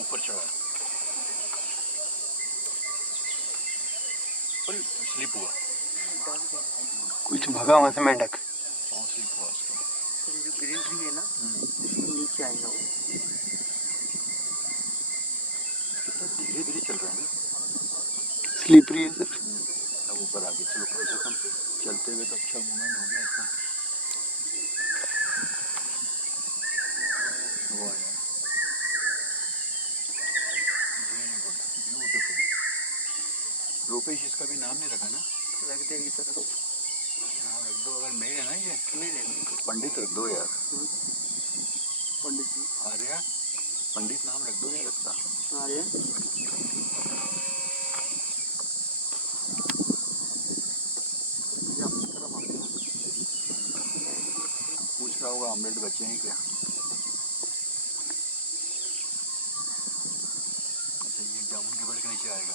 ऊपर चढ़ा, full slip हुआ, कुछ भगा वहाँ से मेंढक। पाँव स्लिप हुआ उसका। सर ये जो ग्रीन ट्री है ना, नीचे आएगा वो। कितना धीरे धीरे चल रहा है ना, स्लिपरी है सर। अब ऊपर आ गए, चलो कम से कम चलते हुए तो अच्छा मूवमेंट हो गया इसका। वाह यार, वेरी गुड, ब्यूटीफुल। रूपेश इसका भी नाम नहीं रखा ना? रख देंगे सर, नाम रख दो, अगर मेल है ना ये मिलेगा। पंडित रख दो यार, पंडित जी आर्या पंडित नाम रख दो, नहीं रखता। आर्य। पूछ रहा होगा ऑमलेट बचे हैं क्या? अच्छा, ये जामुन के पेड़ के नीचे आएगा।